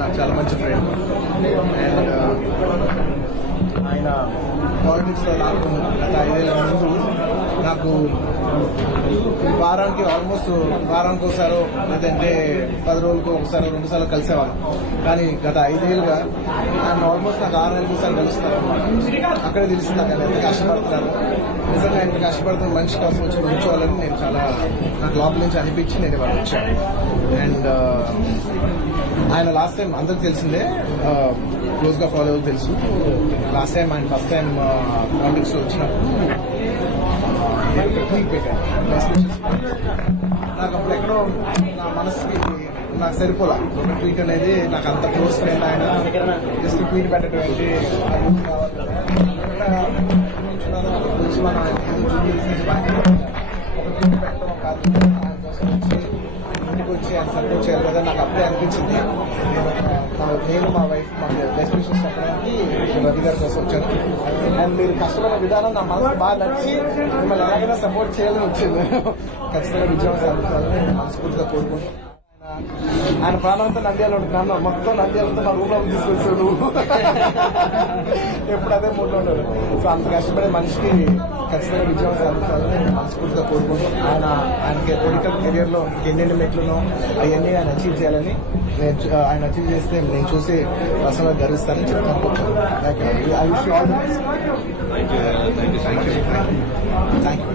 నాకు చాలా మంచి ఫ్రెండ్. అండ్ ఆయన పాలిటిక్స్లో నాకు గత 5 ఏళ్ల ముందు నాకు వారానికి ఒకసారో లేదంటే 10 రోజులకు ఒకసారి 2 సార్లు కలిసేవాళ్ళం. కానీ గత 5 ఏళ్ళుగా ఆయన ఆల్మోస్ట్ నాకు 6 నెలలకు ఒకసారి కలుస్తారు అనమాట. అక్కడే తెలిసింది నాకు ఆయన ఎంత కష్టపడుతున్నారు. నిజంగా ఆయన కష్టపడుతున్న మనిషి కోసం వచ్చి ఉంచోవాలని నేను నాకు లోపల నుంచి అనిపించి నేను ఇవాళ వచ్చాను. అండ్ ఆయన లాస్ట్ టైం అందరికి తెలిసిందే, క్లోజ్ గా ఫాలో అవ్వాలి తెలుసు. లాస్ట్ టైం ఆయన ఫస్ట్ టైం పాలిటిక్స్ లో వచ్చినప్పుడు ట్వీట్ పెట్టాను. నాకు అప్పుడు ఎక్కడో నా మనసుకి నాకు సరిపోలా ఒక ట్వీట్ అనేది. నాకు అంత క్లోజ్ ఫ్రెండ్ ఆయన జస్ట్ ట్వీట్ పెట్టడం ఏంటి ఇంటికి వచ్చి ఆయన సపోర్ట్ చేయాలి కదా నాకు అప్పుడే అనిపించింది. నేను మా వైఫ్ మా బెస్ట్ విషెస్ చెప్పడానికి రవి గారి కోసం వచ్చాను. అండ్ మీరు కష్టమైన విధానం నా మనసు బాగా నచ్చి మిమ్మల్ని ఎలాగైనా సపోర్ట్ చేయాలని వచ్చింది. ఖచ్చితంగా విజయం సాధించాలని నేను మనస్ఫూర్తిగా కోరుకుంటున్నాను. ఆయన ప్రాణంతా నంద్యాల ఉంటున్నాను, మొత్తం నంద్యాలంతా మా రూమ్ లో తీసుకొచ్చాడు. ఎప్పుడు అదే మూడ్లో ఉంటాడు. సో అంత కష్టపడే మనిషికి ఖచ్చితంగా విజయం సాధించాలని నేను మనస్ఫూర్తిగా కోరుకుంటున్నాను. ఆయనకి పొలిటికల్ కెరియర్ లో ఎన్నెన్ని మెట్లునో అవన్నీ ఆయన అచీవ్ చేయాలని, ఆయన అచీవ్ చేస్తే నేను చూసి పర్సనల్గా గర్విస్తానని చెప్తాను. I wish you all the best. Thank you.